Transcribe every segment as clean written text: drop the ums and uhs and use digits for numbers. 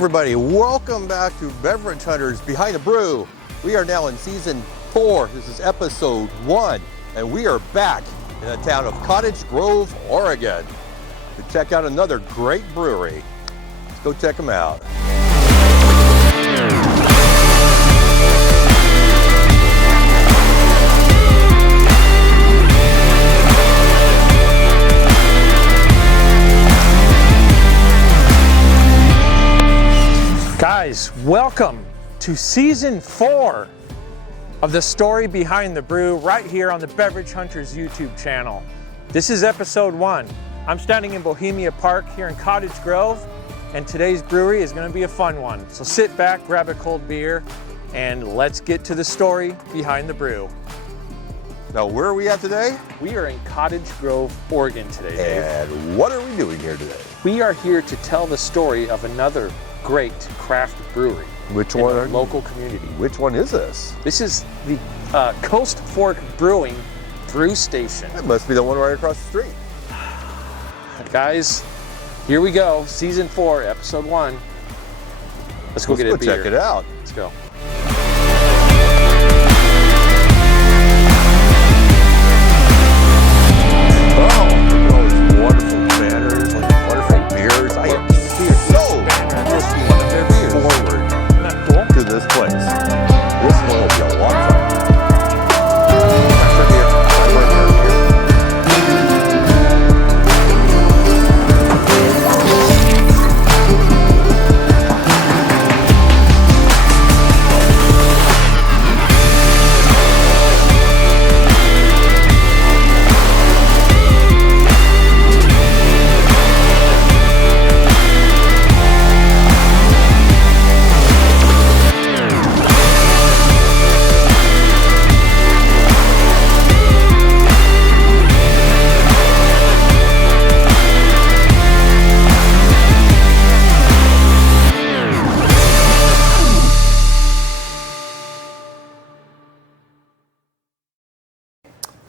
everybody, welcome back to Beverage Hunters Behind the Brew. We are now in season 4. This is episode 1, and we are back in the town of Cottage Grove, Oregon, to check out another great brewery. Let's go check them out. Guys, welcome to season 4 of the story behind the brew right here on the Beverage Hunters YouTube channel. This is episode 1. I'm standing in Bohemia Park here in Cottage Grove, and today's brewery is going to be a fun one. So sit back, grab a cold beer, and let's get to the story behind the brew. Now, where are we at today? We are in Cottage Grove, Oregon today, Dave. And what are we doing here today? We are here to tell the story of another great craft brewery. Which in one? the local community. Which one is this? This is the Coast Fork Brewing Brew Station. That must be the one right across the street. Guys, here we go. Season 4, episode 1. Let's go get a beer. Check it out. Let's go. Oh, look at all these wonderful banners, wonderful beers. I am so looking forward Isn't that cool? to this place. This one will be a lot of fun.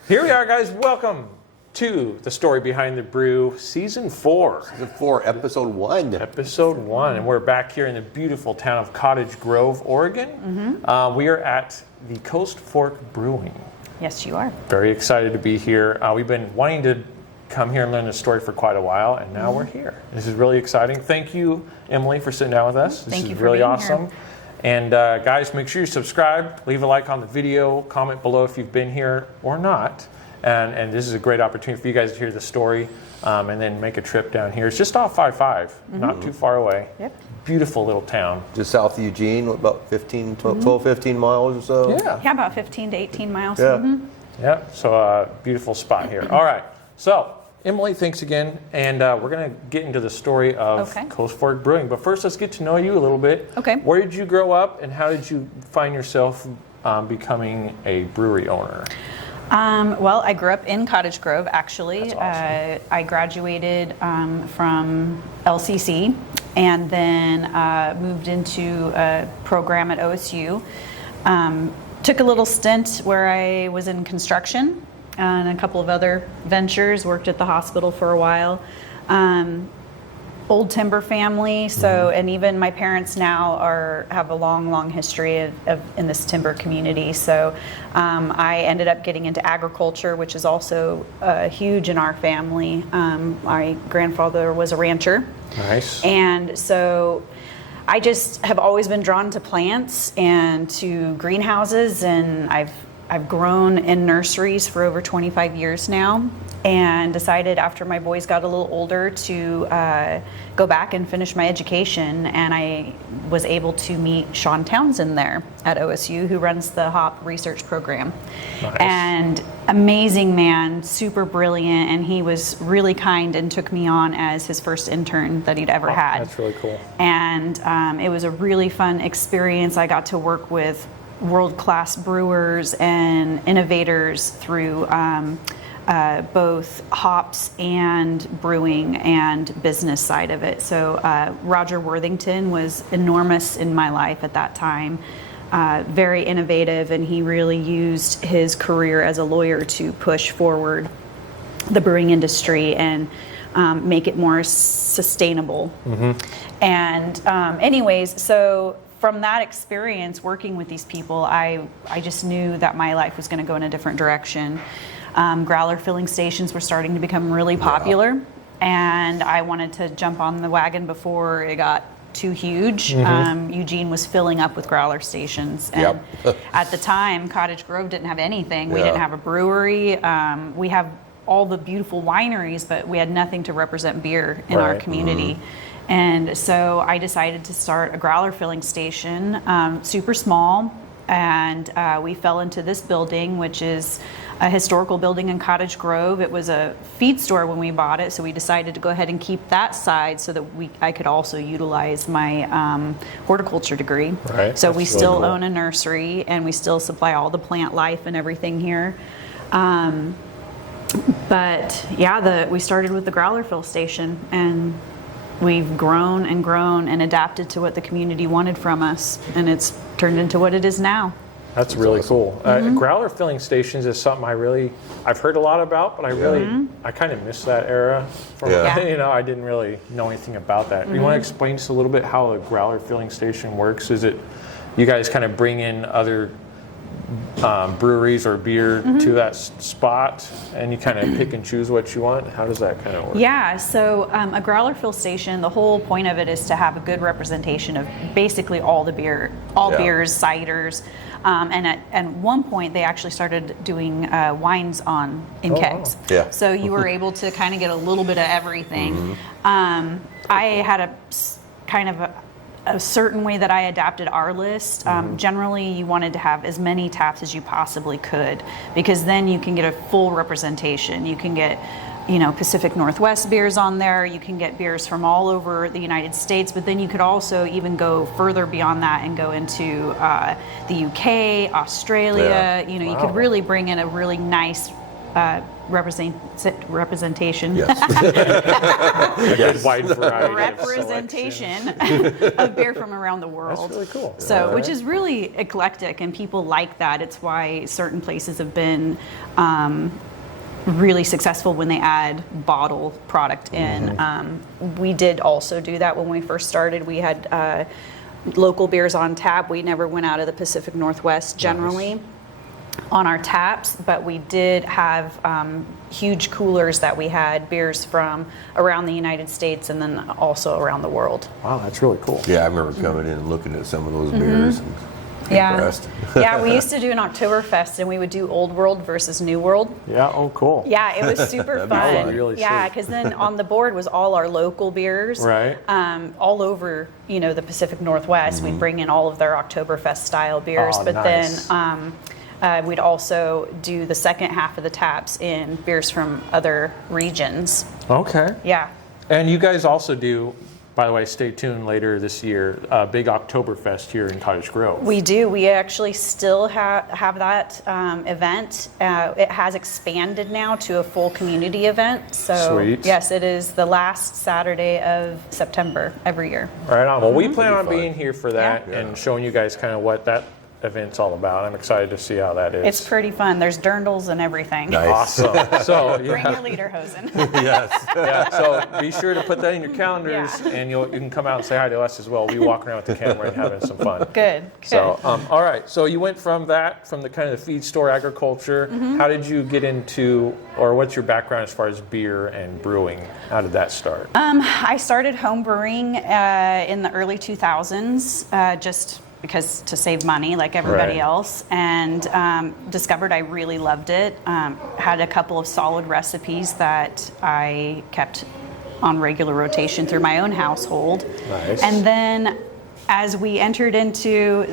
Here we are, guys. Welcome to the story behind the brew, season 4. Season 4, episode 1. Episode 1, and we're back here in the beautiful town of Cottage Grove, Oregon. We are at the Coast Fork Brewing. Yes, you are. Very excited to be here. We've been wanting to come here and learn the story for quite a while, and now we're here. This is really exciting. Thank you, Emily, for sitting down with us. Thank you is for really being awesome. here. And guys, make sure you subscribe, leave a like on the video, comment below if you've been here or not. And this is a great opportunity for you guys to hear the story and then make a trip down here. It's just off 5-5, not too far away. Yep. Beautiful little town. Just south of Eugene, about 12, 15 miles or so. Yeah. About 15 to 18 miles. Yeah. Yeah, so beautiful spot here. All right, so Emily, thanks again. And we're going to get into the story of Coast Fork Brewing. But first, let's get to know you a little bit. Okay. Where did you grow up and how did you find yourself becoming a brewery owner? Well, I grew up in Cottage Grove, actually. That's awesome. I graduated from LCC and then moved into a program at OSU. Took a little stint where I was in construction and a couple of other ventures, worked at the hospital for a while. Old timber family, so, and even my parents now have a long history in this timber community. So I ended up getting into agriculture, which is also huge in our family. My grandfather was a rancher. Nice. And so I just have always been drawn to plants and to greenhouses, and I've grown in nurseries for over 25 years now, and decided after my boys got a little older to go back and finish my education. And I was able to meet Sean Townsend there at OSU, who runs the hop research program. Nice. And amazing man, super brilliant, and he was really kind and took me on as his first intern that he'd ever had. That's really cool. And it was a really fun experience. I got to work with world-class brewers and innovators through both hops and brewing and business side of it. So Roger Worthington was enormous in my life at that time. Very innovative, and he really used his career as a lawyer to push forward the brewing industry. And make it more sustainable. And anyways, so from that experience working with these people, I just knew that my life was going to go in a different direction. Growler filling stations were starting to become really popular, and I wanted to jump on the wagon before it got too huge. Eugene was filling up with growler stations, and at the time Cottage Grove didn't have anything. We didn't have a brewery. We have all the beautiful wineries, but we had nothing to represent beer in our community. And so I decided to start a growler filling station, super small, and we fell into this building, which is a historical building in Cottage Grove. It was a feed store when we bought it, so we decided to go ahead and keep that side so that I could also utilize my horticulture degree. So we still own a nursery, and we still supply all the plant life and everything here. But yeah, we started with the growler fill station, and we've grown and grown and adapted to what the community wanted from us, and it's turned into what it is now. That's really cool. Growler filling stations is something I've heard a lot about, but I kind of miss that era. I didn't really know anything about that. You want to explain just a little bit how a growler filling station works? Is it you guys kind of bring in other breweries or beer to that spot, and you kind of pick and choose what you want? How does that kind of work? Yeah, so a growler fill station, the whole point of it is to have a good representation of basically all the beer, beers, ciders, and at one point they actually started doing wines in kegs. So you were able to kind of get a little bit of everything. I had a kind of a certain way that I adapted our list. Generally, you wanted to have as many taps as you possibly could, because then you can get a full representation. You can get, Pacific Northwest beers on there. You can get beers from all over the United States, but then you could also even go further beyond that and go into the UK, Australia. You could really bring in a really nice representation. Wide variety representation of beer from around the world. That's really cool. So, which is really eclectic, and people like that. It's why certain places have been really successful when they add bottle product in. We did also do that when we first started. We had local beers on tap. We never went out of the Pacific Northwest generally on our taps, but we did have huge coolers that we had beers from around the United States and then also around the world. Wow, that's really cool. Yeah, I remember coming in and looking at some of those beers and impressed. Yeah, we used to do an Oktoberfest, and we would do Old World versus New World. Yeah, oh cool. Yeah, it was super fun. Really because then on the board was all our local beers. All over, the Pacific Northwest. We'd bring in all of their Oktoberfest style beers, then we'd also do the second half of the taps in beers from other regions. Okay. Yeah. And you guys also do, by the way, stay tuned later this year, a big Oktoberfest here in Cottage Grove. We do. We actually still have that event. It has expanded now to a full community event. So sweet. Yes, it is the last Saturday of September every year. Right on. Well, we plan on being here for that and showing you guys kind of what that event's all about. I'm excited to see how that is. It's pretty fun. There's dirndls and everything. Nice. Awesome. So bring your lederhosen. So be sure to put that in your calendars, and you can come out and say hi to us as well. We walk around with the camera and having some fun. Good. So all right. So you went from the kind of the feed store agriculture. How did you get into, or what's your background as far as beer and brewing? How did that start? I started home brewing in the early 2000s, just because to save money like everybody else, and discovered I really loved it. Had a couple of solid recipes that I kept on regular rotation through my own household. Nice. And then as we entered into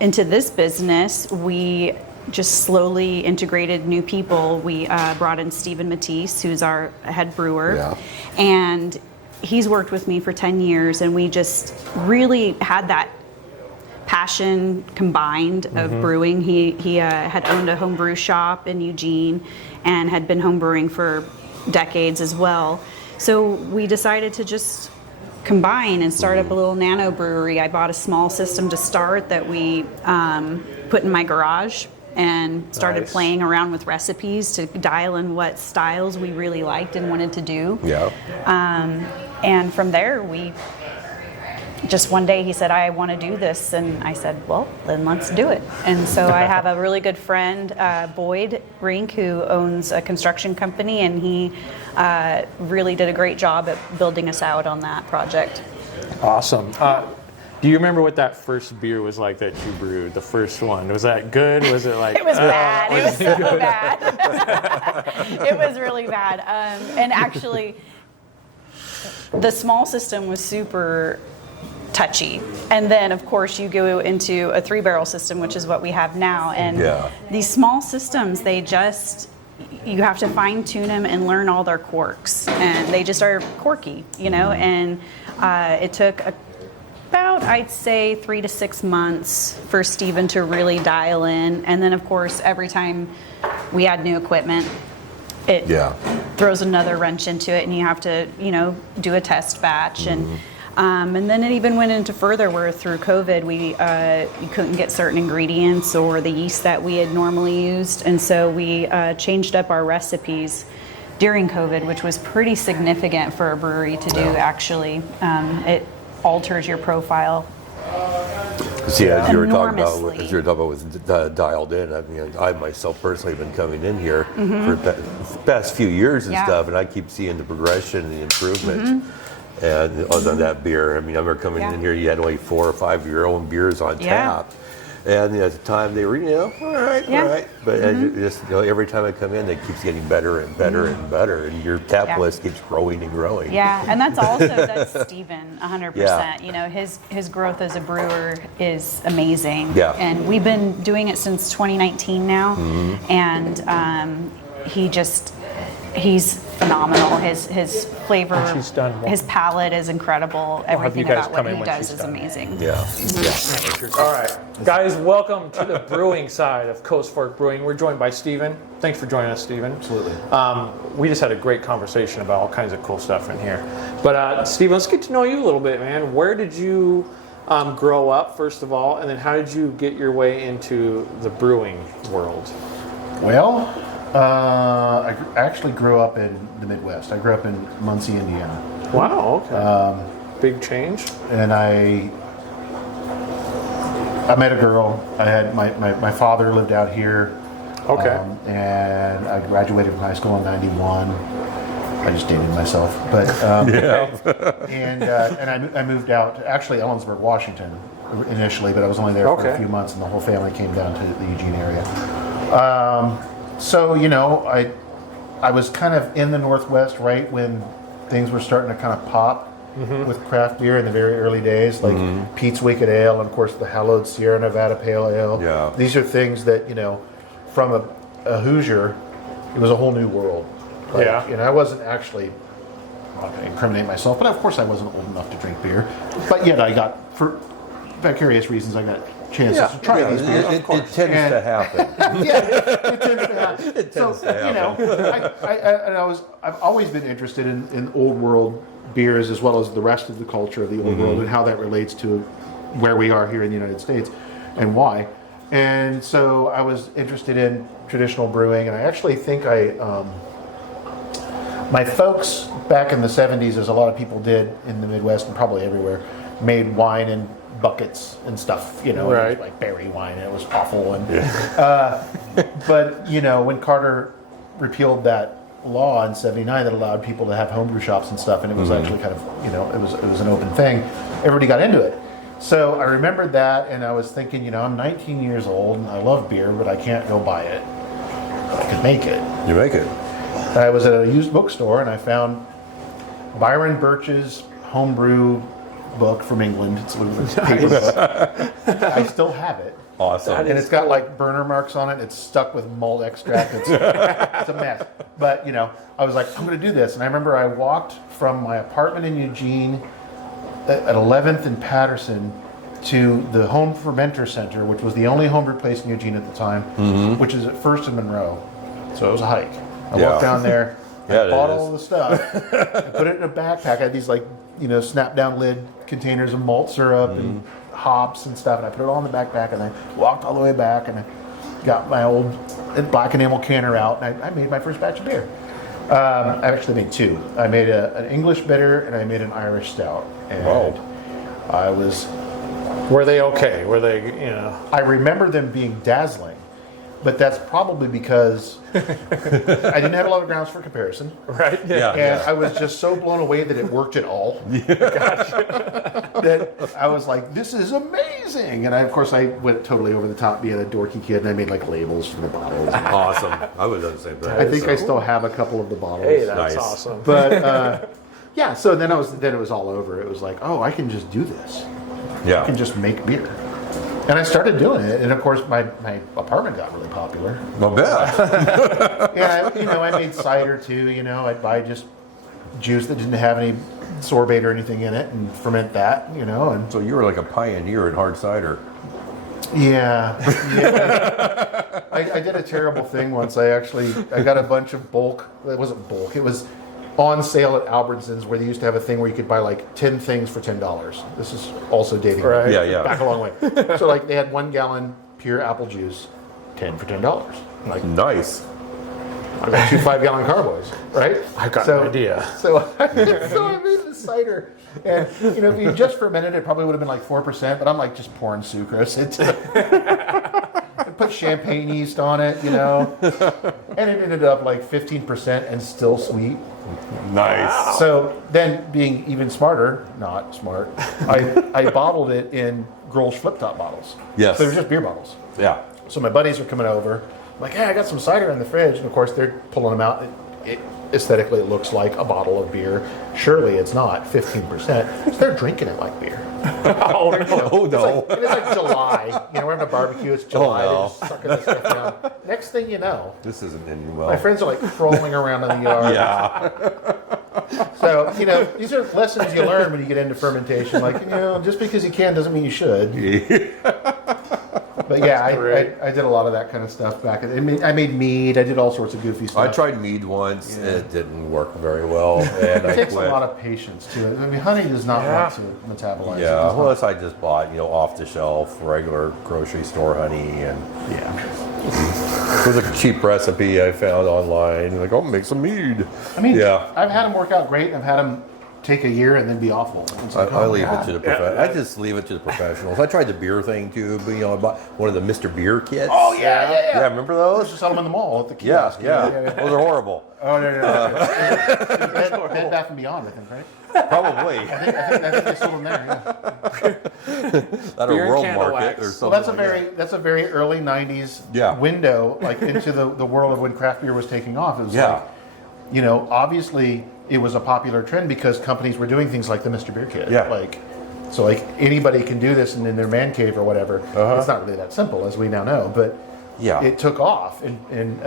this business, we just slowly integrated new people. We brought in Stephen Matisse, who's our head brewer, and he's worked with me for 10 years, and we just really had that passion combined of brewing. He had owned a home brew shop in Eugene and had been home brewing for decades as well. So we decided to just combine and start up a little nano brewery. I bought a small system to start that we put in my garage and started Nice. playing around with recipes to dial in what styles we really liked and wanted to do. Yeah. And from there, just one day he said, I want to do this. And I said, well, then let's do it. And so I have a really good friend, Boyd Rink, who owns a construction company, and he really did a great job at building us out on that project. Awesome. Do you remember what that first beer was like that you brewed? The first one, was that good? Was it like? It was bad. It was so bad. It was really bad. And actually, the small system was super touchy. And then, of course, you go into a 3-barrel system, which is what we have now. And these small systems, you have to fine tune them and learn all their quirks. And they just are quirky, and it took about, I'd say, 3 to 6 months for Stephen to really dial in. And then, of course, every time we add new equipment, it throws another wrench into it, and you have to, do a test batch. And then it even went into further where through COVID you couldn't get certain ingredients or the yeast that we had normally used, and so we changed up our recipes during COVID, which was pretty significant for a brewery to do. Actually, it alters your profile. See, as you were talking Enormously. about with dialed in, I mean, I myself personally have been coming in here for the past few years and stuff, and I keep seeing the progression and the improvement. And on that beer, I mean, I remember coming in here, you had only 4 or 5 of your own beers on tap. And at the time they were, all right. But every time I come in, it keeps getting better and better and better. And your tap list keeps growing and growing. Yeah, and that's Stephen, 100%. His growth as a brewer is amazing. Yeah. And we've been doing it since 2019 now. And he's phenomenal. His flavor, his palate is incredible. Everything about what he does is amazing. All right, guys, welcome to the brewing side of Coast Fork Brewing. We're joined by Stephen. Thanks for joining us, Stephen. Absolutely. We just had a great conversation about all kinds of cool stuff in here. But Stephen, let's get to know you a little bit, man. Where did you grow up, first of all, and then how did you get your way into the brewing world? Well, I actually grew up in the Midwest. I grew up in Muncie, Indiana. Wow, okay. Big change. And I met a girl. I had my father lived out here. Okay. And I graduated from high school in '91. I just dated myself, but and I moved out to actually Ellensburg, Washington, initially, but I was only there for a few months, and the whole family came down to the Eugene area. So, I was kind of in the Northwest right when things were starting to kind of pop with craft beer in the very early days, like Pete's Wicked Ale, and of course the hallowed Sierra Nevada Pale Ale. Yeah. These are things that, from a Hoosier, it was a whole new world. Like, I wasn't actually, I'm not going to incriminate myself, but of course I wasn't old enough to drink beer. But yet I got, for vicarious reasons, I got chances to try these beers. It tends to happen. It tends to happen. I've always been interested in old world beers as well as the rest of the culture of the old world and how that relates to where we are here in the United States and why. And so I was interested in traditional brewing, and I actually think my folks back in the 70s, as a lot of people did in the Midwest and probably everywhere, made wine in buckets and stuff, Right. like berry wine, and it was awful. And but when Carter repealed that law in '79 that allowed people to have homebrew shops and stuff, and it was actually kind of it was an open thing, everybody got into it. So I remembered that, and I was thinking, I'm 19 years old and I love beer, but I can't go buy it. But I could make it. You make it. I was at a used bookstore and I found Byron Birch's homebrew book from England. It's a paper book. I still have it. Awesome. And it's got like burner marks on it. It's stuck with malt extract. It's a mess. But, I was like, I'm going to do this. And I remember I walked from my apartment in Eugene at 11th and Patterson to the Home Fermenter Center, which was the only homebrew place in Eugene at the time, which is at First and Monroe. So it was a hike. I walked down there, I bought all the stuff, I put it in a backpack. I had these snap down lid containers of malt syrup and hops and stuff, and I put it all in the backpack, and I walked all the way back, and got my old black enamel canner out, and I made my first batch of beer. I actually made two. I made an English bitter and I made an Irish stout. And I was... Were they okay? Were they, I remember them being dazzling, but that's probably because I didn't have a lot of grounds for comparison. Right? And I was just so blown away that it worked at all. That I was like, this is amazing. And of course, I went totally over the top being a dorky kid, and I made like labels for the bottles. Awesome. I would have done the same thing. I think I still have a couple of the bottles. Hey, that's Nice. awesome. But yeah, so then it was all over. It was like, oh, I can just do this. I can just make beer. And I started doing it, and of course my apartment got really popular. I bet. And I made cider too. I'd buy just juice that didn't have any sorbate or anything in it, and ferment that. And So you were like a pioneer in hard cider. yeah. I did a terrible thing once. I got a bunch of bulk. It wasn't bulk. It was on sale at Albertsons, where they used to have a thing where you could buy like 10 things for $10. This is also dating Right. Yeah. back a long way. So like they had 1 gallon pure apple juice, 10 for $10. Like, Nice. I got 2 5-gallon carboys, right? I've got an idea. So I made this cider. And, if you just fermented it, probably would have been like 4%, but I'm like just pouring sucrose into it. I put champagne yeast on it, and it ended up like 15% and still sweet. Nice. So then, being even smarter, not smart, I bottled it in Grolsch flip-top bottles. Yes. So they were just beer bottles. Yeah. So my buddies are coming over. I'm like, hey, I got some cider in the fridge. And of course, they're pulling them out. Aesthetically, it looks like a bottle of beer. Surely it's not 15%. So they're drinking it like beer. Oh no. It's like July. We're having a barbecue. It's July. no. They're just sucking this stuff down. Next thing you know, This isn't ending well. my friends are like crawling around in the yard. Yeah. So, these are lessons you learn when you get into fermentation. Like, just because you can doesn't mean you should. But yeah, I did a lot of that kind of stuff back. I made mead. I did all sorts of goofy stuff. I tried mead once. Yeah. It didn't work very well, and It takes quit. a lot of patience too. Honey does not want to metabolize. Yeah, It plus I just bought, off the shelf, regular grocery store honey, and it was a cheap recipe I found online. Like, make some mead. I've had them work out great. I've had them take a year and then be awful. It's like, I leave it to the I just leave it to the professionals. I tried the beer thing too, but I bought one of the Mr. Beer kits. Oh yeah. Yeah, remember those? Just sell them in the mall at the Yeah, kiosk. yeah. Those are horrible. Oh no. Bed Bath and Beyond, I think, right? Probably. I think they sold them there. Yeah. That Beer or World candle Market wax. or something. Well, that's a very early '90s window, like into the world of when craft beer was taking off. It was like, obviously it was a popular trend because companies were doing things like the Mr. Beer Kit. Yeah. So anybody can do this in their man cave or whatever. It's not really that simple, as we now know, but it took off. And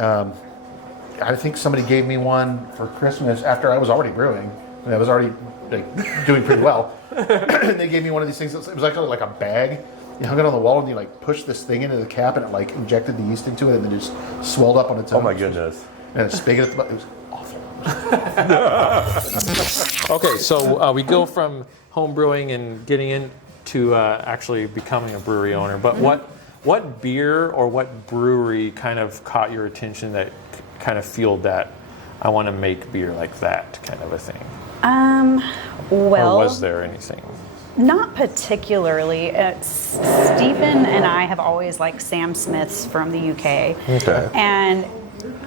I think somebody gave me one for Christmas after I was already brewing, and I was already doing pretty well. And they gave me one of these things. It was actually like a bag. You hung it on the wall and you push this thing into the cap, and it injected the yeast into it, and then just swelled up on its own. Oh my goodness. And a spigot at the bottom. It was awful. Okay, so we go from home brewing and getting into actually becoming a brewery owner. But what beer or what brewery kind of caught your attention that kind of fueled that I want to make beer like that kind of a thing? Well, or was there anything? Not particularly. Stephen and I have always liked Sam Smith's from the UK. Okay. And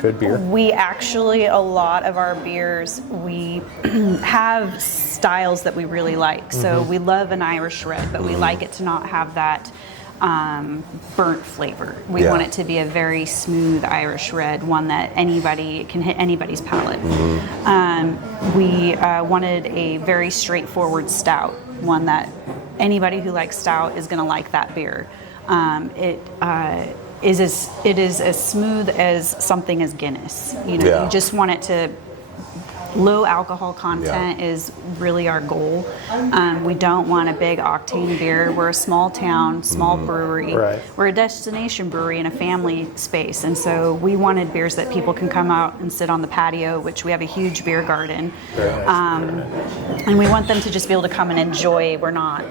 Good beer. we actually, a lot of our beers, we have styles that we really like. So we love an Irish red, but we like it to not have that burnt flavor. We want it to be a very smooth Irish red, one that anybody can hit anybody's palate. We wanted a very straightforward stout, one that anybody who likes stout is going to like that beer. It is as smooth as something as Guinness. You just want it to. Low alcohol content is really our goal. We don't want a big octane beer. We're a small town, small brewery. Right. We're a destination brewery in a family space, and so we wanted beers that people can come out and sit on the patio, which we have a huge beer garden. And we want them to just be able to come and enjoy. We're not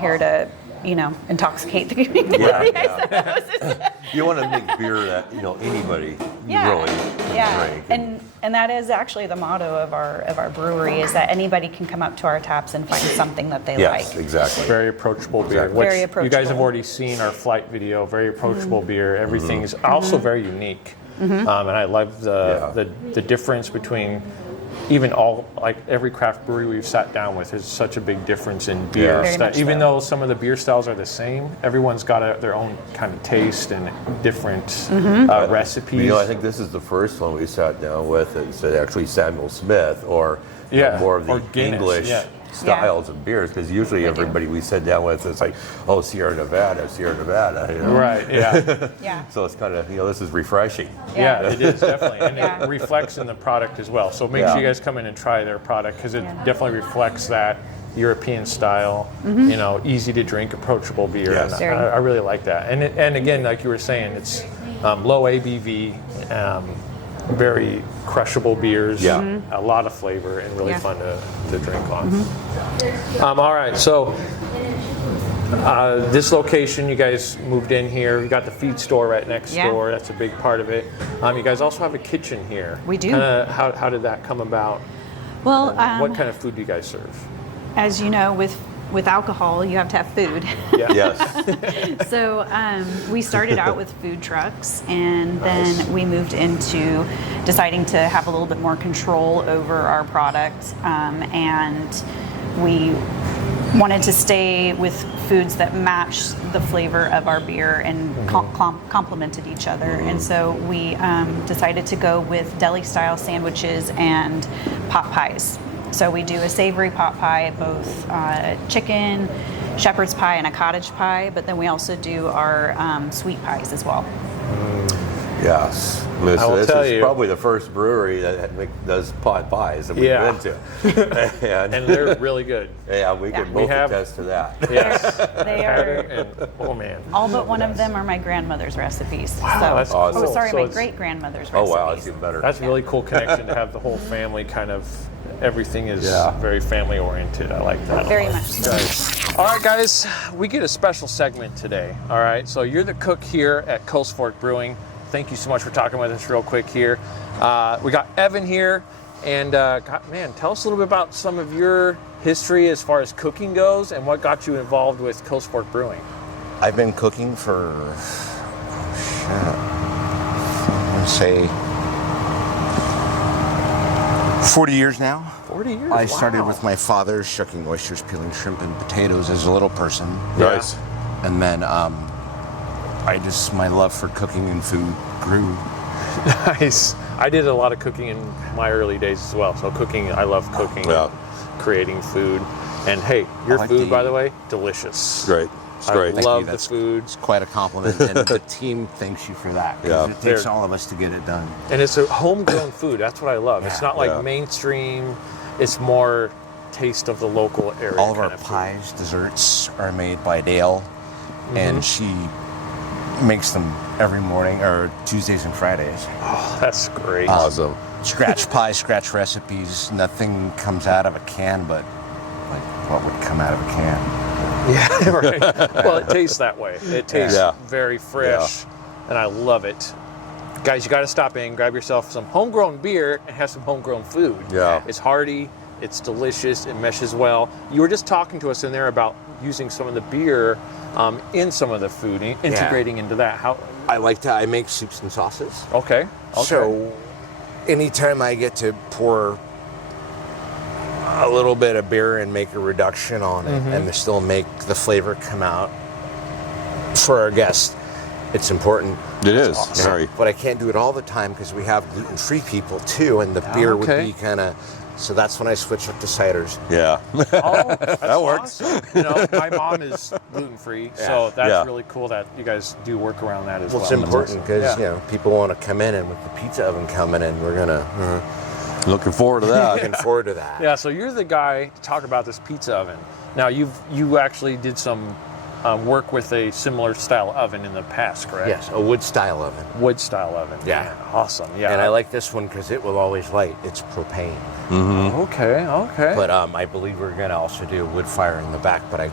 here to intoxicate the community. Yeah. You want to make beer that anybody really can drink. And that is actually the motto of our brewery, is that anybody can come up to our taps and find something that they like. Yes, exactly. Very approachable beer. Exactly. Which Very approachable. You guys have already seen our flight video. Very approachable beer. Everything is also very unique. And I love the difference between even every craft brewery we've sat down with. There's such a big difference in beer. Even though some of the beer styles are the same, everyone's got their own kind of taste and different recipes. I think this is the first one we sat down with. It's actually Samuel Smith or more of the English styles of beers, because usually everybody we sit down with is like, oh, Sierra Nevada. Right, yeah. So it's kind of, this is refreshing. Yeah, it is, definitely. And it reflects in the product as well. So make sure you guys come in and try their product, because it definitely reflects that European style, easy to drink, approachable beer. Yes. And I really like that. And again, like you were saying, it's low ABV, very crushable beers, a lot of flavor, and really fun to drink on. All right, so this location, you guys moved in here. You got the feed store right next door. That's a big part of it. You guys also have a kitchen here. We do. How did that come about? Well, what kind of food do you guys serve? as you know, with alcohol, you have to have food. Yes. So we started out with food trucks, and then we moved into deciding to have a little bit more control over our product, and we wanted to stay with foods that match the flavor of our beer and complemented each other. And so we decided to go with deli-style sandwiches and pot pies. So we do a savory pot pie, both chicken, shepherd's pie, and a cottage pie, but then we also do our sweet pies as well. Yes. This is probably the first brewery that does pot pies that we've been to. And they're really good. Yeah, we can both attest to that. Yes. They are. And, oh, man. All but one of them are my grandmother's recipes. Wow, so, that's awesome. Oh, sorry, So my it's- great-grandmother's Oh, recipes. wow, that's even better. That's a really cool connection to have the whole family kind of, everything is very family oriented. I like that. Very much so. All right, guys, we get a special segment today. All right, so you're the cook here at Coast Fork Brewing. Thank you so much for talking with us real quick here. We got Evan here, and man, tell us a little bit about some of your history as far as cooking goes and what got you involved with Coast Fork Brewing. I've been cooking for, I would say, 40 years now. 40 years, I started with my father shucking oysters, peeling shrimp and potatoes as a little person. Nice. And then my love for cooking and food grew. Nice. I did a lot of cooking in my early days as well. So cooking, I love cooking, creating food. And hey, your food, by the way, delicious. Great. It's great. I love the food. It's quite a compliment, and the team thanks you for that. Yeah. It takes all of us to get it done. And it's a homegrown food. That's what I love. It's not like Yeah. mainstream. It's more taste of the local area. All of our kind of food. pies, desserts are made by Dale, and she makes them every morning, or Tuesdays and Fridays. Oh, that's great. Awesome. Scratch pies, scratch recipes. Nothing comes out of a can, but like what would come out of a can? Yeah, right. Well, it tastes that way. It tastes very fresh, and I love it. Guys, you got to stop in, grab yourself some homegrown beer, and have some homegrown food. Yeah. It's hearty, it's delicious, it meshes well. You were just talking to us in there about using some of the beer in some of the food, integrating into that. How? I make soups and sauces. Okay. So anytime I get to pour a little bit of beer and make a reduction on it and to still make the flavor come out for our guests, it's important. It is. Sorry. But I can't do it all the time because we have gluten-free people too, and the beer would be kind of... So that's when I switch up to ciders. Yeah. Oh, that works. Awesome. My mom is gluten-free, so that's really cool that you guys do work around that as well. Well, it's important because people want to come in, and with the pizza oven coming in, we're gonna Looking forward to that. looking forward to that. Yeah, so you're the guy to talk about this pizza oven. Now, you actually did some work with a similar style oven in the past, correct? Yes, a wood style oven. Wood style oven. Yeah. Awesome. Yeah. And I like this one because it will always light. It's propane. Okay. But I believe we're going to also do a wood fire in the back, but I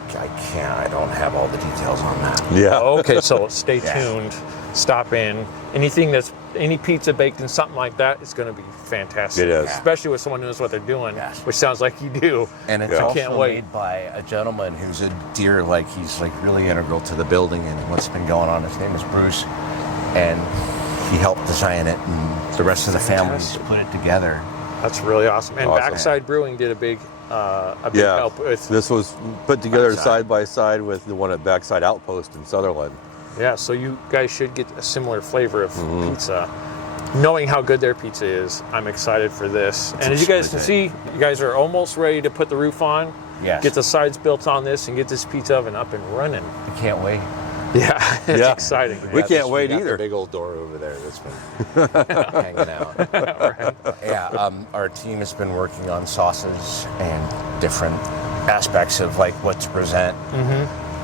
can't. I don't have all the details on that. Yeah. Okay, so stay tuned. Stop in. Any pizza baked in something like that is going to be fantastic. It is. Especially with someone who knows what they're doing, Yes. which sounds like you do. And it's Yeah. also Can't wait. made by a gentleman who's a dear, like he's like really integral to the building and what's been going on. His name is Bruce, and he helped design it, and the rest of the family put it together. That's really awesome. And Awesome. Backside Brewing did a big Yeah. help with. This was put together Backside. side by side with the one at Backside Outpost in Sutherland. Yeah, so you guys should get a similar flavor of pizza. Knowing how good their pizza is, I'm excited for this. And as you guys can see, you guys are almost ready to put the roof on. Yes. Get the sides built on this and get this pizza oven up and running. I can't wait. Yeah, it's Yeah. exciting. We man. can't wait got either. The big old door over there that's been hanging out. Yeah, our team has been working on sauces and different aspects of like what to present.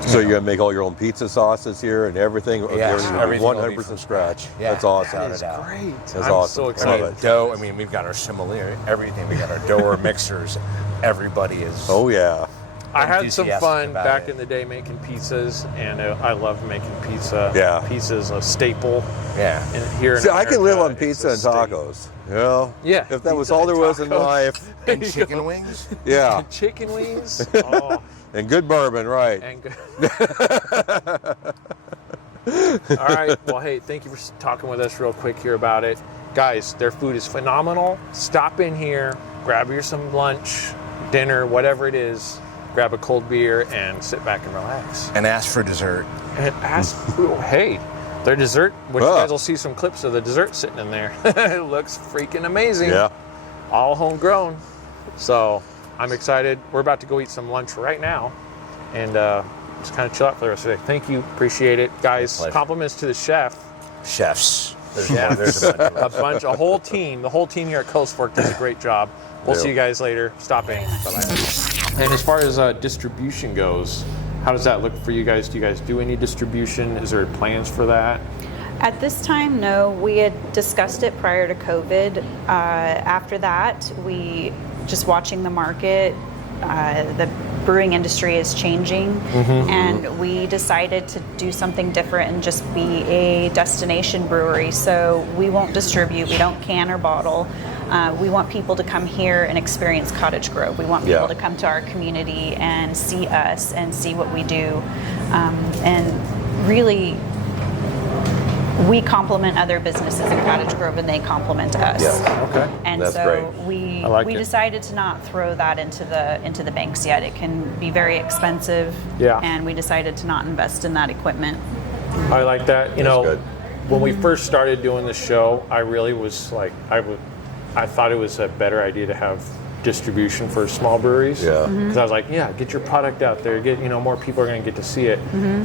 So you're gonna make all your own pizza sauces here and everything? Or Yes, everything everything will be 100% from scratch. Yeah, That's awesome. without a doubt. Great. That's I'm awesome. so I excited. love it. Dough, I mean, we've got our similar everything. We got our dough, our mixers. Everybody is. Oh yeah. I had some enthusiastic fun about back it. in the day making pizzas, and I love making pizza. Yeah. Pizza is a staple. Yeah. Here in See, I can live America, on it's pizza a and staple. tacos. You know? Yeah, If that was pizza all there and was in tacos. life, And chicken wings. yeah. Chicken wings. Oh, And good bourbon, right? and good. All right. Well, hey, thank you for talking with us real quick here about it. Guys, their food is phenomenal. Stop in here, grab your some lunch, dinner, whatever it is. Grab a cold beer and sit back and relax. And ask for dessert. And ask, ooh, hey, their dessert, which you Oh. guys will see some clips of the dessert sitting in there. It looks freaking amazing. Yeah. All homegrown. So I'm excited. We're about to go eat some lunch right now and just kind of chill out for the rest of the day. Thank you. Appreciate it. Guys, pleasure. compliments to the chef. Chefs. There's Yeah. there's a bunch of A whole team. The whole team here at Coast Fork does a great job. We'll Yeah. see you guys later. Stop in. Bye-bye. And as far as distribution goes, how does that look for you guys? Do you guys do any distribution? Is there plans for that? At this time, no. We had discussed it prior to COVID. After that, we just watching the market. The brewing industry is changing, and we decided to do something different and just be a destination brewery. So we won't distribute. We don't can or bottle. We want people to come here and experience Cottage Grove. We want people Yeah. to come to our community and see us and see what we do, and really. We complement other businesses in Cottage Grove, and they complement us. Yeah. Okay. And That's so great. we I like we it. decided to not throw that into the banks yet. It can be very expensive. Yeah. And we decided to not invest in that equipment. I like that. You know, good. when we first started doing the show, I really was like, I thought it was a better idea to have distribution for small breweries. Yeah. Because I was like, yeah, get your product out there. Get, more people are going to get to see it.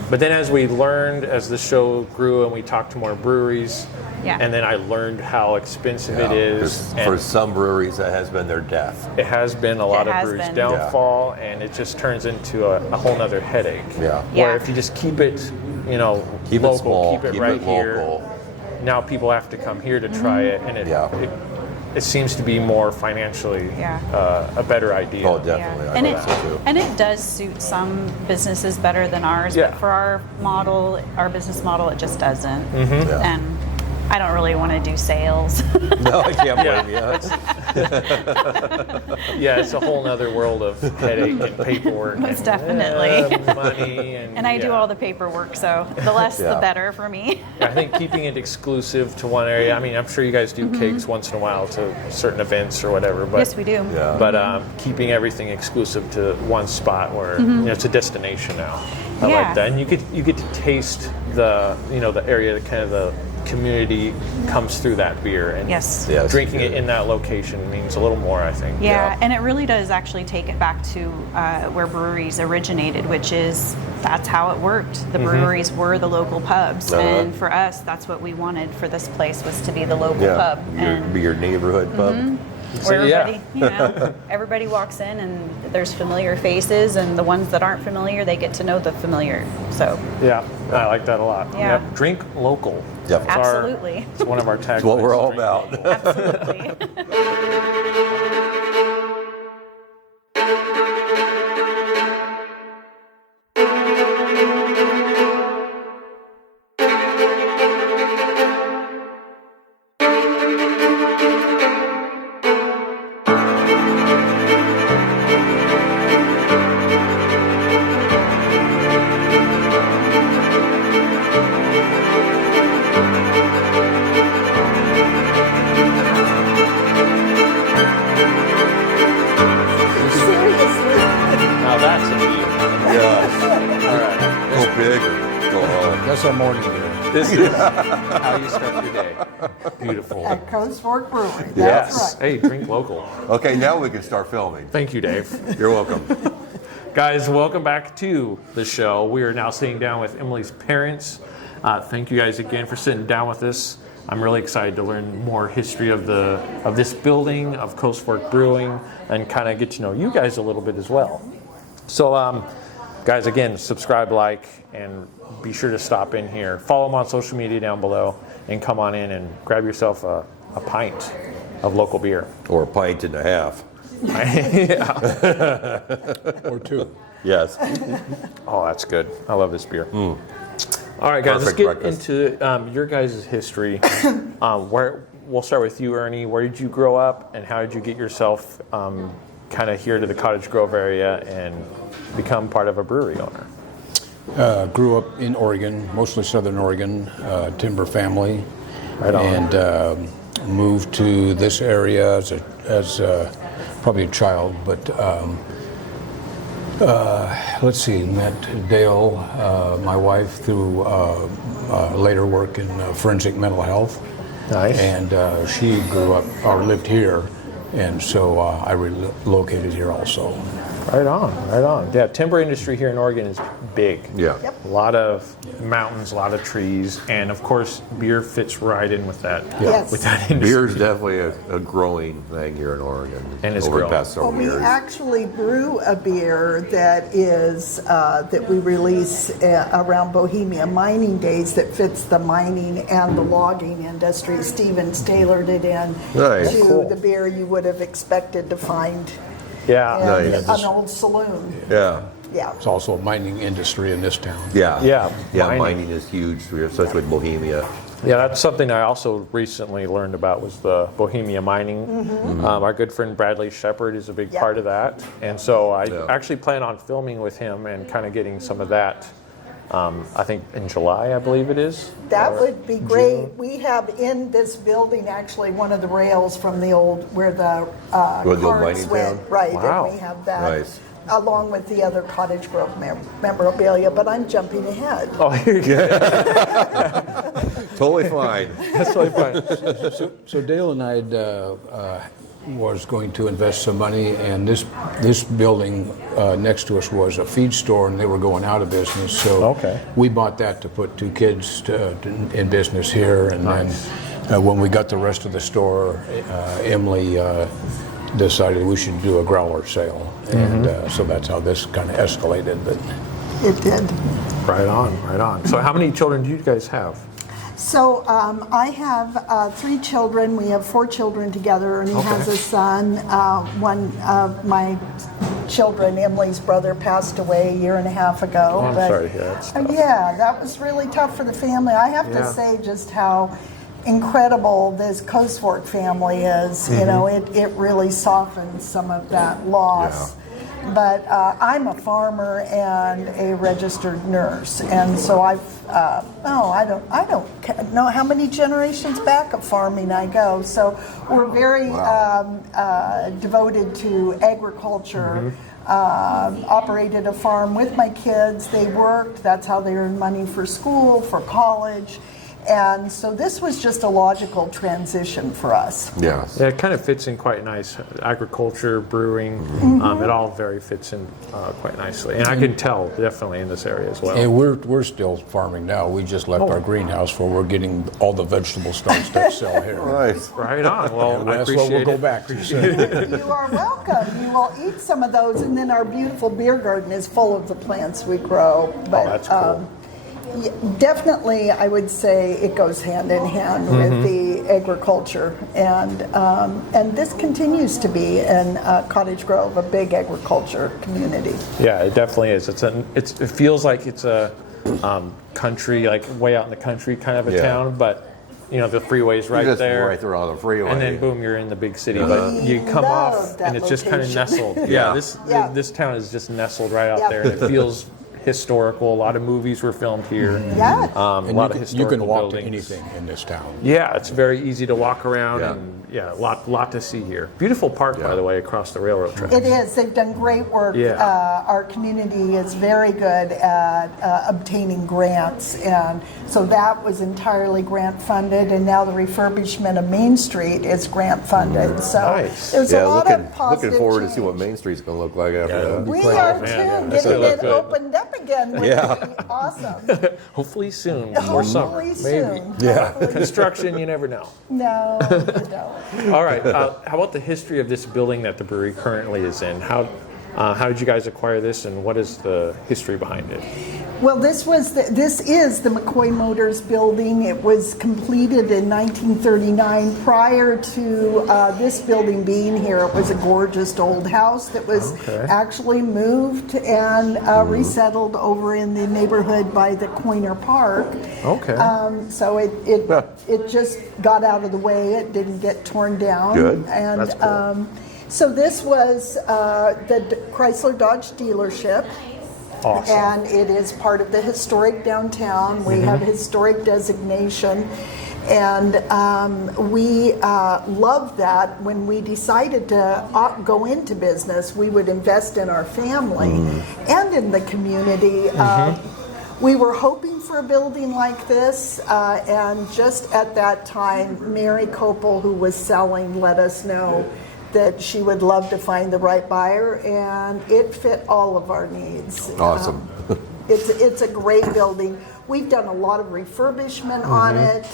But then as we learned, as the show grew and we talked to more breweries, Yeah. and then I learned how expensive it is. 'Cause for And some breweries, that has been their death. it has been a lot It of has breweries' been. downfall, and it just turns into a whole nother headache. Yeah. Yeah. Where if you just keep it, Keep local, it small. keep it keep right it here. local. Now people have to come here to try it, and Yeah. it seems to be more financially Yeah. a better idea. Oh, definitely. I And think it so too. and it does suit some businesses better than ours. Yeah. But for our model, our business model, it just doesn't. Yeah. And I don't really want to do sales. No, I can't Yeah. blame you. Yeah, it's a whole nother world of headache and paperwork. Most and, definitely. money and And I do yeah. all the paperwork, so the less Yeah. the better for me. I think keeping it exclusive to one area. I mean, I'm sure you guys do cakes once in a while to certain events or whatever. But Yes, we do. Yeah. But keeping everything exclusive to one spot where it's a destination now. I Yeah. like that, and you get to taste the the area, kind of the community comes through that beer, and Yes. Yeah, it's drinking it good. in that location means a little more, I think. Yeah, Yeah. and it really does actually take it back to where breweries originated, which is that's how it worked. The breweries were the local pubs, Uh-huh. and for us, that's what we wanted for this place was to be the local Yeah. pub, Be and your neighborhood pub. So, where yeah. everybody, everybody walks in, and there's familiar faces, and the ones that aren't familiar, they get to know the familiar. So, Yeah, I like that a lot. Yeah. Yep. Drink local. Yep. It's our- absolutely, It's one of our taglines. That's what we're all Drink about. local. absolutely. That's a beer. Yeah. All right. Go big or go home. That's our morning beer. This is how you start your day. Beautiful. At Coast Fork Brewing. Yes. That's right. Hey, drink local. Okay, now we can start filming. Thank you, Dave. You're welcome. Guys, welcome back to the show. We are now sitting down with Emily's parents. Thank you guys again for sitting down with us. I'm really excited to learn more history of this building, of Coast Fork Brewing, and kind of get to know you guys a little bit as well. So, guys, again, subscribe, like, and be sure to stop in here. Follow them on social media down below, and come on in and grab yourself a pint of local beer. Or a pint and a half. Yeah. Or two. Yes. Oh, that's good. I love this beer. All right, guys, Perfect let's get breakfast. into your guys' history. Where we'll start with you, Ernie. Where did you grow up, and how did you get yourself kind of here to the Cottage Grove area and become part of a brewery owner? Grew up in Oregon, mostly Southern Oregon, timber family, Right on. and moved to this area as probably a child. But let's see, met Dale, my wife, through later work in forensic mental health. Nice. And she grew up or lived here, and so I relocated here also. Right on, right on. Yeah, timber industry here in Oregon is big. Yeah. A lot of mountains, a lot of trees, and of course, beer fits right in with that. Yes. With that industry. Beer is definitely a growing thing here in Oregon. And it's over the growing. past several Well, we years. actually brew a beer that is that we release around Bohemia Mining Days that fits the mining and the logging industry. Stevens tailored it in Nice. to Cool. the beer you would have expected to find Yeah. in Nice. an old saloon. Yeah. Yeah. It's also a mining industry in this town. Yeah. Yeah, Yeah, mining. mining is huge, especially with Bohemia. Yeah, that's something I also recently learned about was the Bohemia mining. Our good friend Bradley Shepard is a big Yep. part of that. And so I Yeah. actually plan on filming with him and kind of getting some of that, I think in July, I believe it is. That would be great. We have in this building actually one of the rails from the old where the Where the old cars mining went. town? Right, Wow. and we have that Nice. along with the other Cottage Grove memorabilia. But I'm jumping ahead. Oh, you're good. Totally fine. That's totally fine. So Dale and I was going to invest some money, and this building next to us was a feed store, and they were going out of business. So Okay. we bought that to put two kids in business here, and Nice. then when we got the rest of the store, Emily decided we should do a growler sale, and so that's how this kind of escalated. But It did. Right on, right on. So how many children do you guys have? So I have 3 children. We have 4 children together, and he has a son. One of my children, Emily's brother, passed away a year and a half ago. Oh, I'm sorry to hear that stuff. Yeah, that was really tough for the family. I have Yeah. to say just how incredible this Coast Fork family is. You know, it really softens some of that loss. But I'm a farmer and a registered nurse, and so I don't know how many generations back of farming I go. So we're very devoted to agriculture. Operated a farm with my kids. They worked. That's how they earned money for school, for college. And so this was just a logical transition for us. Yes. Yeah, it kind of fits in quite nice. Agriculture, brewing, it all very fits in quite nicely. And I can tell definitely in this area as well. and we're still farming now. We just left our greenhouse where we're getting all the vegetable starts to sell here. Nice. Right on. Well, I That's appreciate what we'll go it. back to soon. You are welcome. You will eat some of those, and then our beautiful beer garden is full of the plants we grow. But, that's cool. definitely, I would say it goes hand in hand with the agriculture, and this continues to be in Cottage Grove a big agriculture community. Yeah, it definitely is. It feels like it's a country, like way out in the country kind of a Yeah. town, but you know the freeway's right You're just there. right there on the freeway. And then boom, you're in the big city. But you come love off, that and it's just kind of location. nestled. Yeah. This Yeah. this town is just nestled right out Yeah. there, and it feels historical. A lot of movies were filmed here. Yeah. A And lot of you historical can walk buildings. to anything in this town. Yeah, it's very easy to walk around, Yeah. and yeah, lot to see here. Beautiful park, by the way, across the railroad tracks. It is. They've done great work. Yeah. Our community is very good at obtaining grants, and so that was entirely grant funded. And now the refurbishment of Main Street is grant funded. So Nice. there's a lot of positive looking forward to see change. what Main Street's going to look like after that. We quite are good. too. That's Getting gonna it look good. opened up again would be awesome. Hopefully soon, before summer. Hopefully soon. Yeah. Hopefully- Construction, you never know. No, you don't. All right. How about the history of this building that the brewery currently is in? How did you guys acquire this, and what is the history behind it? Well, this is the McCoy Motors building. It was completed in 1939. Prior to this building being here, it was a gorgeous old house that was actually moved and resettled over in the neighborhood by the Coiner Park. Okay. So it just got out of the way. It didn't get torn down. Good. And That's cool. so this was the Chrysler Dodge dealership. Awesome. And it is part of the historic downtown. We have historic designation. And we loved that. When we decided to go into business, we would invest in our family and in the community. We were hoping for a building like this, and just at that time, Mary Copel, who was selling, let us know that she would love to find the right buyer, and it fit all of our needs. Awesome. It's a great building. We've done a lot of refurbishment on it,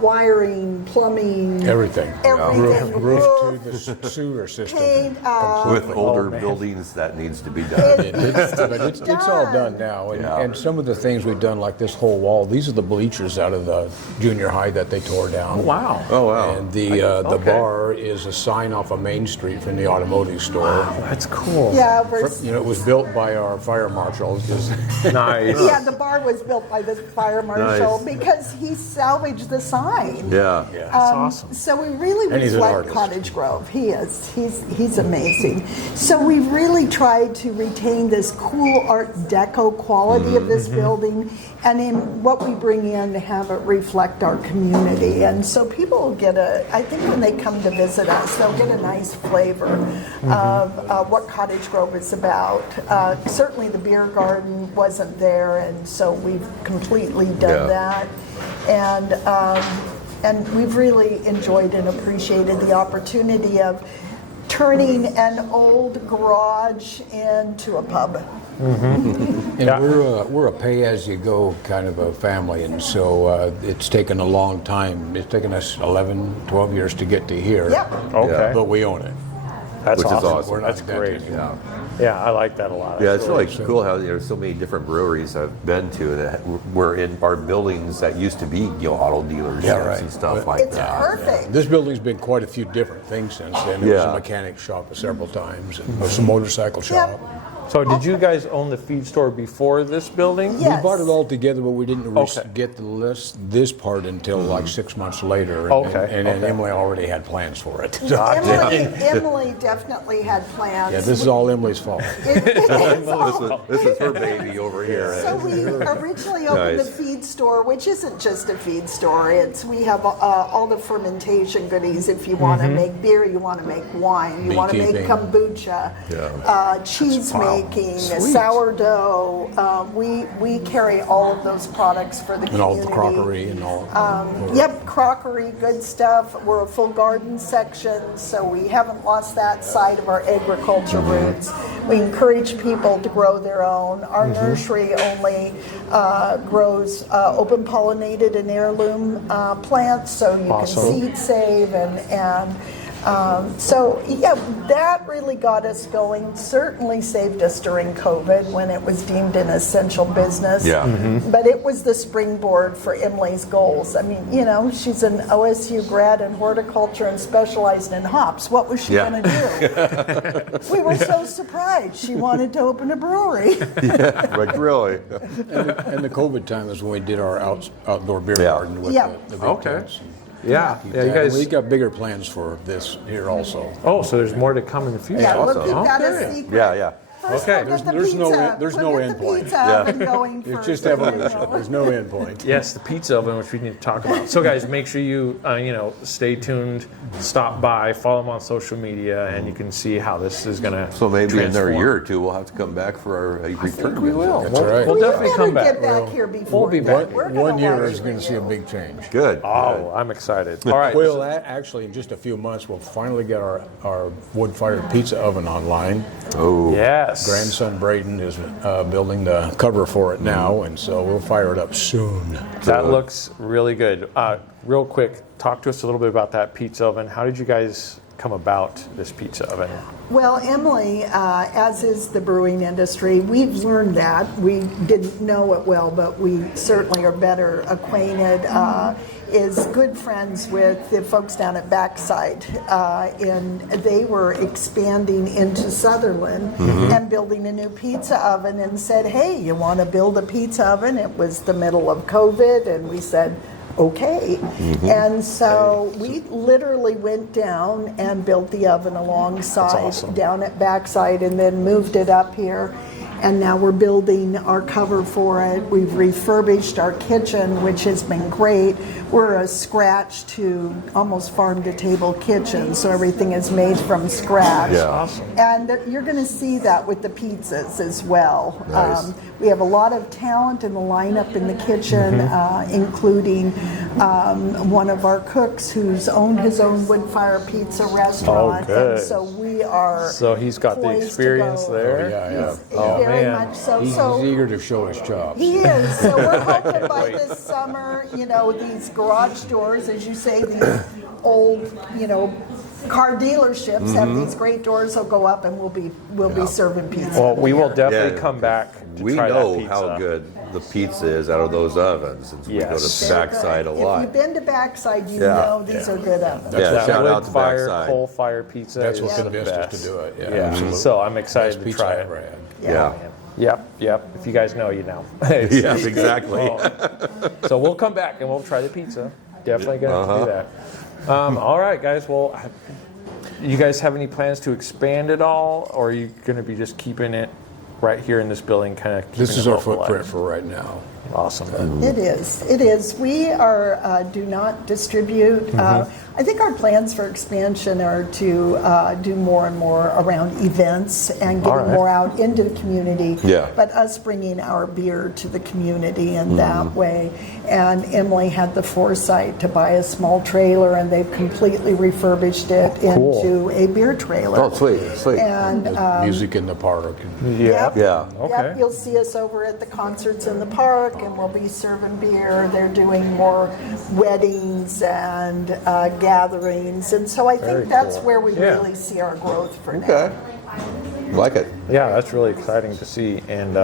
wiring, plumbing, Everything. everything, Roof roof, to the sewer system. paint. With older man. buildings, that needs to be done. It's all done now, and some of the things we've done, like this whole wall, these are the bleachers out of the junior high that they tore down. Wow. Oh, wow. And the bar is a sign off of Main Street from the automotive store. That's cool. Yeah, It was built by our fire marshal. Nice. yeah, the bar was built by the fire marshal Nice. because he salvaged the sign. Yeah. That's awesome. So we really And he's an reflect artist. Cottage Grove. He is. He's amazing. So we really tried to retain this cool Art Deco quality of this building, and in what we bring in to have it reflect our community. And so people will get I think when they come to visit us, they'll get a nice flavor of what Cottage Grove is about. Certainly the beer garden wasn't there, and so we've completely done that. And we've really enjoyed and appreciated the opportunity of turning an old garage into a pub. And we're a pay-as-you-go kind of a family, and so it's taken a long time. It's taken us 11, 12 years to get to here. Yep. Okay. But we own it. That's Which is awesome. awesome. We're not That's that great. anymore. Yeah, I like that a lot. Yeah, it's really cool how there's so many different breweries I've been to that were in our buildings that used to be auto dealerships and stuff like It's that. perfect. This building's been quite a few different things since then. There was a mechanic shop several times, and there was a motorcycle shop. So did you guys own the feed store before this building? Yes. We bought it all together, but we didn't Okay. get this part until like 6 months later. And, Okay, and then okay. Emily already had plans for it. Emily definitely had plans. Yeah, this is all Emily's fault. This is her baby over here. So we originally opened the Nice. feed store, which isn't just a feed store. We have all the fermentation goodies. If you want to make beer, you want to make wine, you want to make Beekeeping. kombucha, cheese making, sourdough. We carry all of those products for the And all community. the crockery and all. Yep, crockery, good stuff. We're a full garden section, so we haven't lost that side of our agriculture roots. We encourage people to grow their own. Our nursery only grows open pollinated and heirloom plants, so you Awesome. can seed save so yeah, that really got us going. Certainly saved us during COVID when it was deemed an essential business. Yeah. But it was the springboard for Emily's goals. I mean, she's an OSU grad in horticulture and specialized in hops. What was she going to do? We were so surprised. She wanted to open a brewery. Like, really? And the COVID time is when we did our outdoor beer garden with Yeah. the big Okay. tents. Yeah. Keep Yeah, you that. guys. We got bigger plans for this here also. Oh, so there's more to come in the future. Yeah, look, awesome. we've got a Okay. secret. Yeah, yeah. For First Okay. we'll get the There's no pizza. end- there's no We'll end get the point. pizza oven going It's first, just and then evolution. we'll- There's no end point. Yes, the pizza oven, which we need to talk about. So, guys, make sure you stay tuned, stop by, follow them on social media, and you can see how this is going to. So maybe in another year or two, we'll have to come back for our return. We will. That's right. We'll We definitely better come back. get back here before. We'll be back. We're gonna One year watch is going to see a you. big change. Good. Oh, I'm excited. All right. Well, actually, in just a few months, we'll finally get our wood-fired pizza oven online. Oh. Yes. Grandson Braden is building the cover for it now, and so we'll fire it up soon. That looks really good. Real quick, talk to us a little bit about that pizza oven. How did you guys come about this pizza oven? Well, Emily, as is the brewing industry, we've learned that. We didn't know it well, but we certainly are better acquainted. Is good friends with the folks down at Backside, and they were expanding into Sutherland and building a new pizza oven, and said, "Hey, you want to build a pizza oven?" It was the middle of COVID, and we said, okay. And so we literally went down and built the oven alongside down at Backside, and then moved it up here. And now we're building our cover for it. We've refurbished our kitchen, which has been great. We're a scratch to almost farm to table kitchen, so everything is made from scratch. Yeah. Awesome. And you're going to see that with the pizzas as well. Nice. We have a lot of talent in the lineup in the kitchen, including one of our cooks who's owned his own wood fire pizza restaurant. good. And so we are. So he's got the poised to experience go. there. Yeah. Very man. much so. He's So eager to show his chops. he is. So we're hoping by this summer, these garage doors, as you say, these old, car dealerships have these great doors. Will go up, and we'll be serving pizza. Well, we will definitely Yeah. come back to We try know that pizza. how good the pizza is out of those ovens, since we go Yes. to Backside a If lot. you've been to Backside, you Yeah. know these are good ovens. Yeah, That shout wood out to fire, Backside. coal fire pizza. That's what is the convinced us best. to do it. Yeah, Yeah. absolutely. So I'm excited Best to pizza try I it. ever had. Yeah. Yep. If you guys know, you know. Yeah, exactly. So we'll come back and we'll try the pizza. Definitely going to do that. All right, guys. Well, you guys have any plans to expand it all, or are you going to be just keeping it right here in this building, kind of? This is our footprint for right now. Awesome. It is. It is. We are do not distribute. I think our plans for expansion are to do more and more around events and getting more out into the community. Yeah. But us bringing our beer to the community in that way. And Emily had the foresight to buy a small trailer, and they've completely refurbished it into a beer trailer. Oh, sweet. And Music in the park. Yep. Yeah. Okay. Yep, you'll see us over at the concerts in the park, and we'll be serving beer. They're doing more weddings and gatherings, and so I Very think that's cool. where we Yeah. really see our growth for Okay. Like it. Yeah, that's really exciting to see, and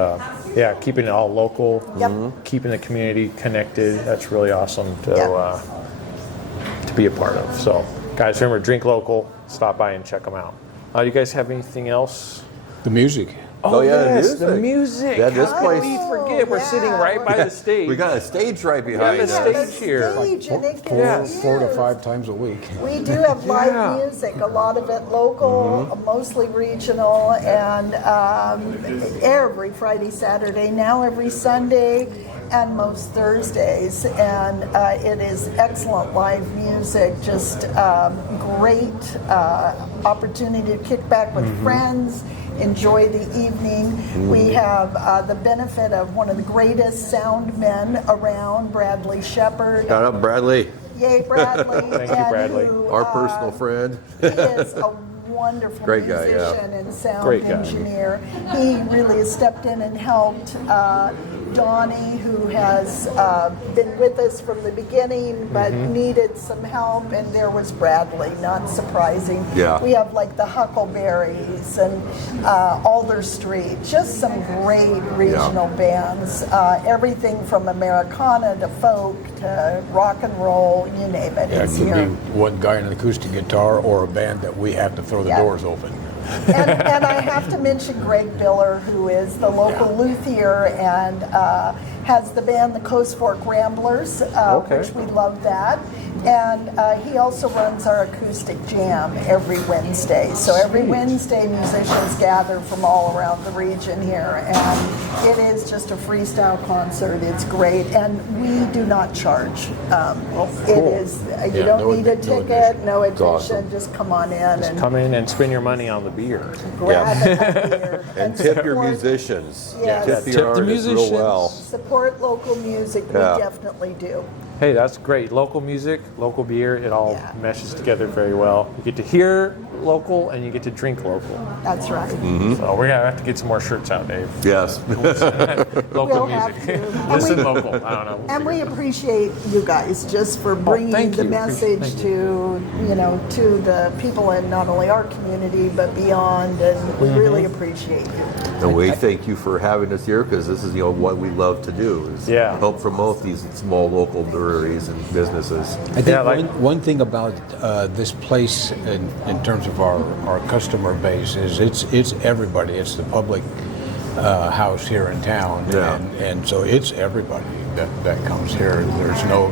keeping it all local, Yep. keeping the community connected. That's really awesome to Yep. to be a part of. So, guys, remember, drink local. Stop by and check them out. You guys have anything else? The music. Oh, yeah, the yes, music. the music. Yeah, this How place- did we forget? We're sitting right by the stage. We got a stage right We behind have a us. stage here. Stage, and it Four, gets 4 to huge. 5 times a week. We do have live Yeah. music, a lot of it local, mostly regional, and every Friday, Saturday, now every Sunday, and most Thursdays. And it is excellent live music, just great opportunity to kick back with friends, enjoy the evening. We have the benefit of one of the greatest sound men around, Bradley Shepard. Shout out Bradley, Yay, Bradley. Thank you, and Bradley. who, our personal friend. He is a wonderful Great guy, yeah. musician and sound Great guy. engineer. He really has stepped in and helped Donnie, who has been with us from the beginning but needed some help, and there was Bradley, not surprising. Yeah. We have like the Huckleberries and Alder Street, just some great regional bands, everything from Americana to folk to rock and roll, you name it, Yeah, it is could here. be one guy on an acoustic guitar or a band that we have to throw the Yeah. doors open. And I have to mention Greg Biller, who is the local luthier and has the band the Coast Fork Ramblers, which we love that. And he also runs our acoustic jam every Wednesday. So every Wednesday, musicians gather from all around the region here, and it is just a freestyle concert. It's great, and we do not charge. It is you don't need a ticket, no admission. Awesome. Just come on in and Come in and spend your money on the beer. grab a beer And tip your support- musicians. Yes. Tip Tip your the artists real musicians. well. Support local music. Yeah. We definitely do. Hey, that's great. Local music, local beer, it all Yeah. meshes together very well. You get to hear local and you get to drink local. That's right. Mm-hmm. So we're going to have to get some more shirts out, Dave. Yes. Local We'll music. have to. Listen local. I don't know. We'll And figure we it out. appreciate you guys just for bringing thank the you. message Thank to to the people in not only our community but beyond, and we really appreciate you. And we thank you for having us here, because this is what we love to do, is Yeah. help promote these small local breweries and businesses. I think Yeah, like- one thing about this place in terms of our customer base is it's everybody. It's the public house here in town, Yeah. and so it's everybody that comes here.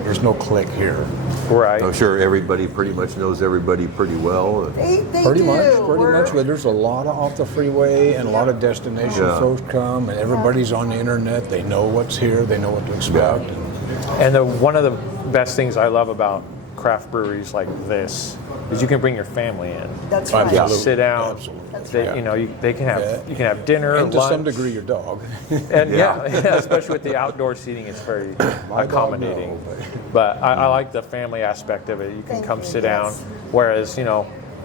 There's no clique here. Right. I'm sure everybody pretty much knows everybody pretty well. They Pretty do. much. We're- But there's a lot of off the freeway, and a lot of destination Yeah. folks come, and everybody's on the internet. They know what's here. They know what to expect. And one of the best things I love about craft breweries like this is you can bring your family in. That's right. Absolutely. Sit down. Absolutely. They, Yeah. they can have Yeah. you can have dinner, And to lunch, some degree, your dog. and yeah, especially with the outdoor seating, it's very My dog, accommodating. no, But I like the family aspect of it. You can Thank come you, sit yes. down, whereas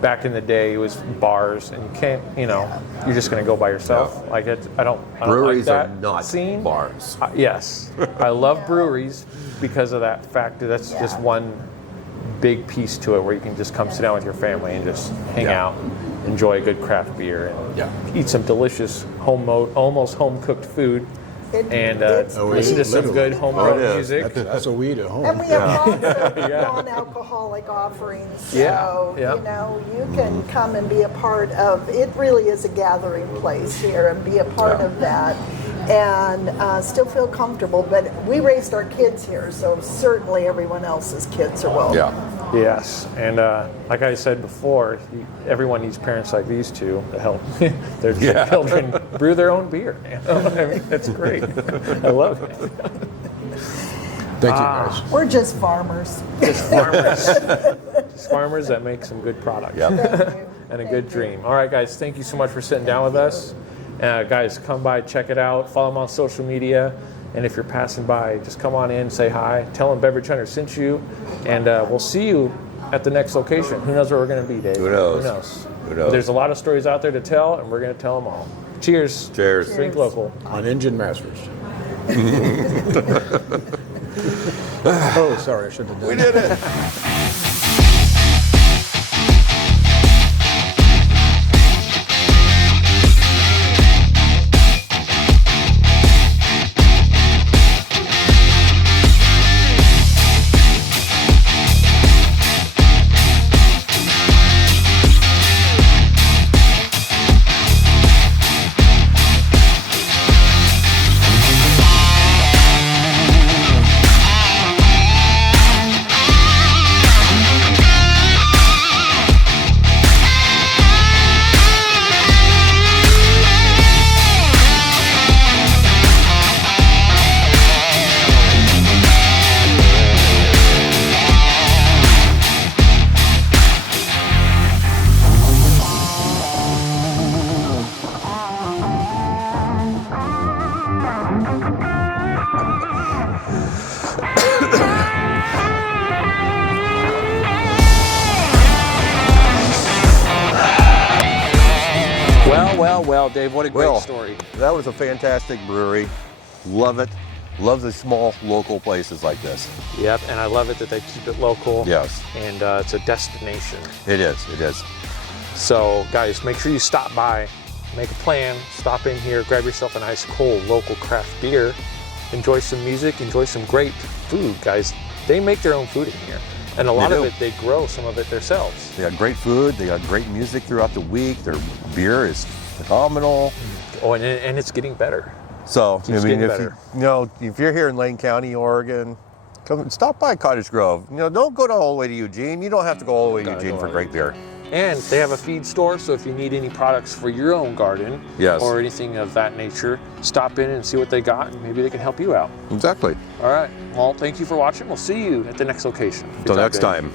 back in the day it was bars, and you can't, you're just going to go by yourself. Yeah. Like it, I don't Breweries like are that not scene. bars. Yes, I love breweries because of that fact. That's just Yeah. one big piece to it, where you can just come sit down with your family and just hang Yeah. out, enjoy a good craft beer, and Yeah. eat some delicious almost home cooked food, and it's listen to some literally. good homegrown Oh, it is. music. That's what we eat at home. And we have lots of Yeah. non-alcoholic offerings, so Yeah. you can come and be a part of. It really is a gathering place here, and be a part of that, and still feel comfortable. But we raised our kids here, so certainly everyone else's kids are welcome. Yeah. Yes, and like I said before, everyone needs parents like these two to help their children brew their own beer. I mean, that's great. I love it. Thank you, guys. We're just farmers. Just farmers that make some good products. Yep. And a good dream. All right, guys, thank you so much for sitting down with us. Guys, come by, check it out, follow them on social media, and if you're passing by, just come on in, say hi, tell them Beverage Hunter sent you, and we'll see you at the next location. Who knows where we're going to be, Dave? Who knows? Who knows? Who knows? There's a lot of stories out there to tell, and we're going to tell them all. Cheers. Cheers. Drink local. On Engine Masters. Oh, sorry, I should have done We that. did it. Well, Dave, what a great Well, story. that was a fantastic brewery. Love it. Love the small local places like this. Yep, and I love it that they keep it local. Yes. And it's a destination. It is. It is. So, guys, make sure you stop by, make a plan, stop in here, grab yourself a nice cold local craft beer, enjoy some music, enjoy some great food, guys. They make their own food in here. And a lot of do. it, they grow some of it themselves. They got great food. They got great music throughout the week. Their beer is phenomenal. Oh, and it's getting better. So Keeps getting better. if you're here in Lane County, Oregon, come stop by Cottage Grove. Don't go all the way to Eugene. You don't have to go all the way to Eugene for great beer. And they have a feed store, so if you need any products for your own garden or anything of that nature, stop in and see what they got, and maybe they can help you out. Exactly. All right. Well, thank you for watching. We'll see you at the next location. Until next time.